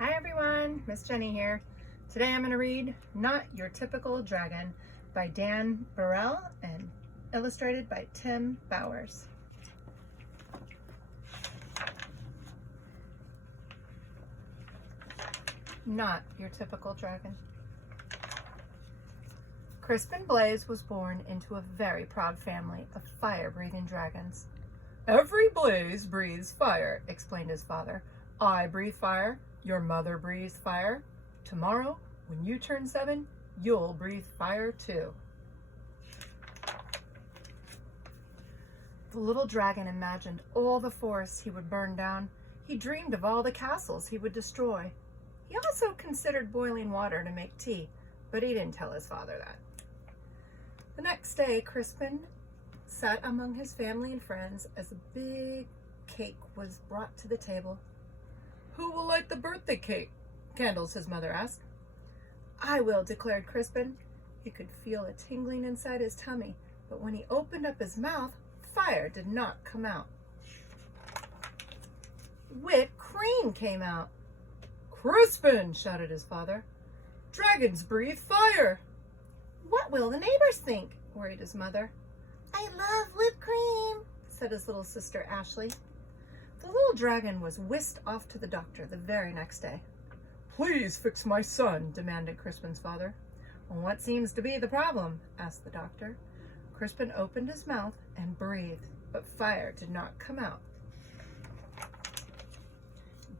Hi everyone, Miss Jenny here. Today I'm going to read Not Your Typical Dragon by Dan Burrell and illustrated by Tim Bowers. Not Your Typical Dragon. Crispin Blaze was born into a very proud family of fire-breathing dragons. "Every blaze breathes fire," explained his father. "I breathe fire. Your mother breathes fire. Tomorrow, when you turn 7, you'll breathe fire too." The little dragon imagined all the forests he would burn down. He dreamed of all the castles he would destroy. He also considered boiling water to make tea, but he didn't tell his father that. The next day, Crispin sat among his family and friends as a big cake was brought to the table. "Who will light the birthday cake candles?" his mother asked. "I will," declared Crispin. He could feel a tingling inside his tummy, but when he opened up his mouth, fire did not come out. Whipped cream came out. "Crispin!" shouted his father. "Dragons breathe fire!" "What will the neighbors think?" worried his mother. "I love whipped cream," said his little sister Ashley. The little dragon was whisked off to the doctor the very next day. "Please fix my son," demanded Crispin's father. "What seems to be the problem?" asked the doctor. Crispin opened his mouth and breathed, but fire did not come out.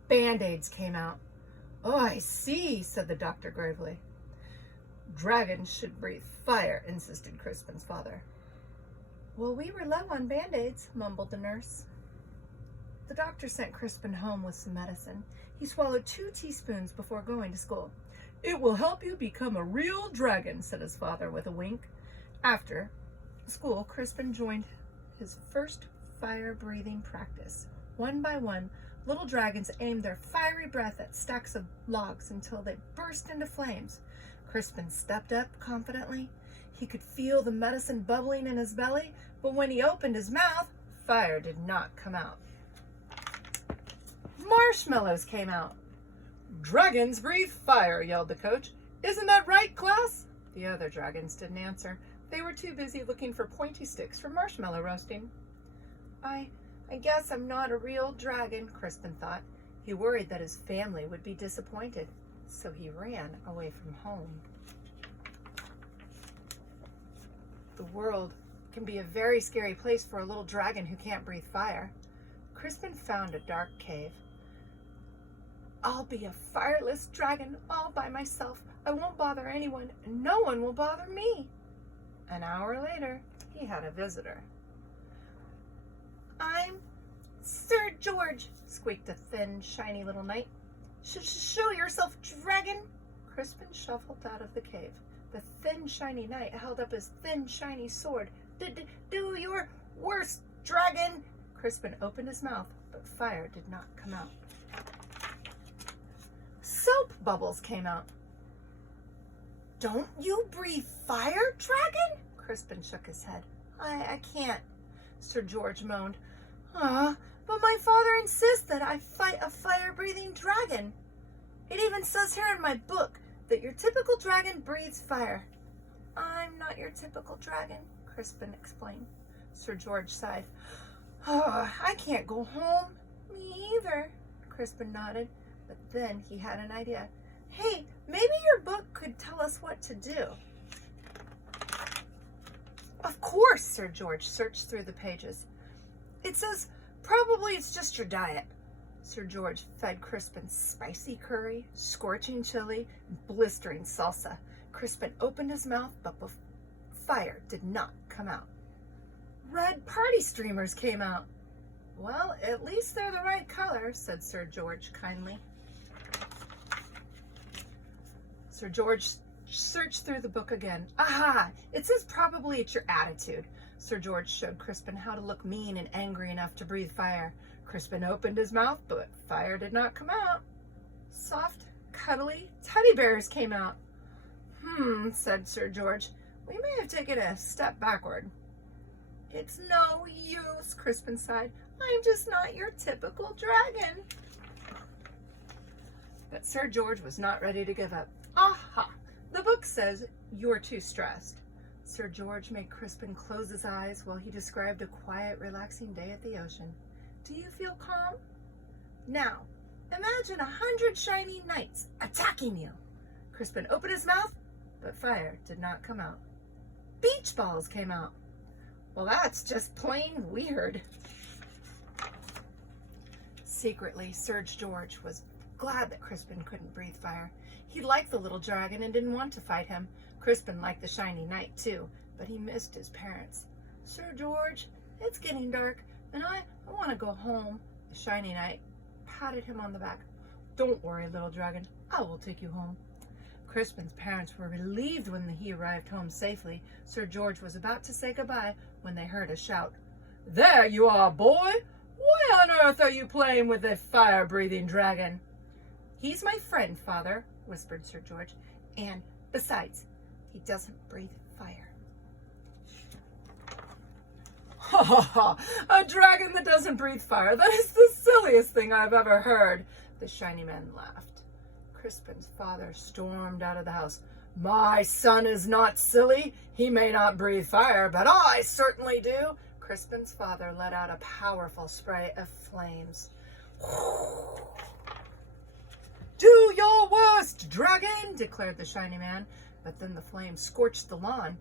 Band-aids came out. "Oh, I see," said the doctor gravely. "Dragons should breathe fire," insisted Crispin's father. "Well, we were low on Band-aids," mumbled the nurse. The doctor sent Crispin home with some medicine. He swallowed 2 teaspoons before going to school. "It will help you become a real dragon," said his father with a wink. After school, Crispin joined his first fire-breathing practice. One by one, little dragons aimed their fiery breath at stacks of logs until they burst into flames. Crispin stepped up confidently. He could feel the medicine bubbling in his belly, but when he opened his mouth, fire did not come out. Marshmallows came out. "Dragons breathe fire," yelled the coach. "Isn't that right, class?" The other dragons didn't answer. They were too busy looking for pointy sticks for marshmallow roasting. I guess I'm not a real dragon," Crispin thought. He worried that his family would be disappointed, so he ran away from home. The world can be a very scary place for a little dragon who can't breathe fire. Crispin found a dark cave. "I'll be a fireless dragon all by myself. I won't bother anyone, and no one will bother me." An hour later, he had a visitor. "I'm Sir George," squeaked a thin, shiny little knight. Show yourself, dragon." Crispin shuffled out of the cave. The thin, shiny knight held up his thin, shiny sword. Do your worst, dragon." Crispin opened his mouth, but fire did not come out. Soap bubbles came out. "Don't you breathe fire, dragon?" Crispin shook his head. I can't," Sir George moaned. But my father insists that I fight a fire-breathing dragon. It even says here in my book that your typical dragon breathes fire." "I'm not your typical dragon," Crispin explained. Sir George sighed. "I can't go home." "Me either," Crispin nodded, but then he had an idea. "Hey, maybe your book could tell us what to do." "Of course," Sir George searched through the pages. "It says probably it's just your diet." Sir George fed Crispin spicy curry, scorching chili, and blistering salsa. Crispin opened his mouth, but fire did not come out. Red party streamers came out. "Well, at least they're the right color," said Sir George kindly. Sir George searched through the book again. "Aha! It says probably it's your attitude." Sir George showed Crispin how to look mean and angry enough to breathe fire. Crispin opened his mouth, but fire did not come out. Soft, cuddly teddy bears came out. Said Sir George. "We may have taken a step backward." "It's no use," Crispin sighed. "I'm just not your typical dragon." But Sir George was not ready to give up. Aha! The book says you're too stressed. Sir George made Crispin close his eyes while he described a quiet, relaxing day at the ocean. Do you feel calm? Now, imagine 100 shiny knights attacking you. Crispin opened his mouth, but fire did not come out. Beach balls came out. Well, that's just plain weird. Secretly, Sir George was glad that Crispin couldn't breathe fire. He liked the little dragon and didn't want to fight him. Crispin liked the shiny knight too, but he missed his parents. Sir George, it's getting dark, and I want to go home. The shiny knight patted him on the back. Don't worry, little dragon. I will take you home. Crispin's parents were relieved when he arrived home safely. Sir George was about to say goodbye when they heard a shout. There you are, boy! Why on earth are you playing with a fire-breathing dragon? He's my friend, Father, whispered Sir George. And besides, he doesn't breathe fire. Ha ha ha! A dragon that doesn't breathe fire. That is the silliest thing I've ever heard. The shiny man laughed. Crispin's father stormed out of the house. My son is not silly. He may not breathe fire, but I certainly do. Crispin's father let out a powerful spray of flames. Do your worst, dragon, declared the shiny man. But then the flames scorched the lawn.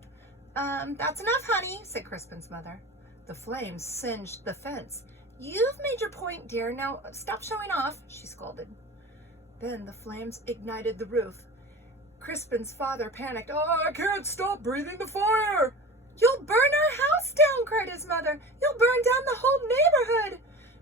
That's enough, honey, said Crispin's mother. The flames singed the fence. You've made your point, dear. Now stop showing off, she scolded. Then the flames ignited the roof. Crispin's father panicked. Oh, I can't stop breathing the fire. You'll burn our house down, cried his mother. You'll burn down the whole neighborhood.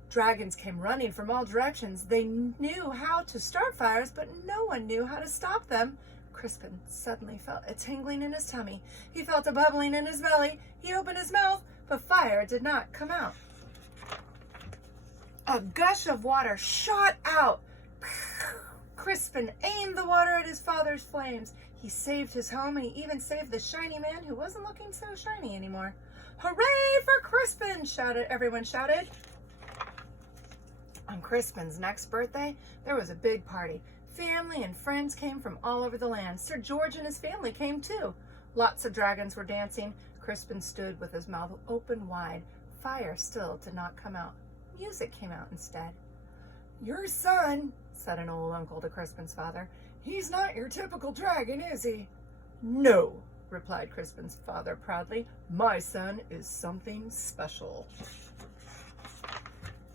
Dragons came running from all directions. They knew how to start fires, but no one knew how to stop them. Crispin suddenly felt a tingling in his tummy. He felt a bubbling in his belly. He opened his mouth, but fire did not come out. A gush of water shot out. Crispin aimed the water at his father's flames. He saved his home, and he even saved the shiny man who wasn't looking so shiny anymore. Hooray for Crispin! Everyone shouted. On Crispin's next birthday, there was a big party. Family and friends came from all over the land. Sir George and his family came too. Lots of dragons were dancing. Crispin stood with his mouth open wide. Fire still did not come out. Music came out instead. Your son, said an old uncle to Crispin's father, he's not your typical dragon, is he? No, replied Crispin's father proudly. My son is something special.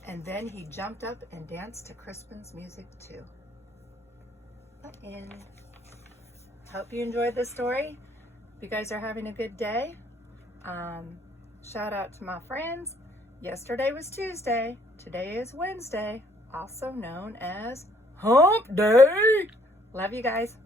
And then he jumped up and danced to Crispin's music too. The end. Hope you enjoyed this story. If you guys are having a good day, shout out to my friends. Yesterday was Tuesday. Today is Wednesday, also known as Hump Day. Love you guys.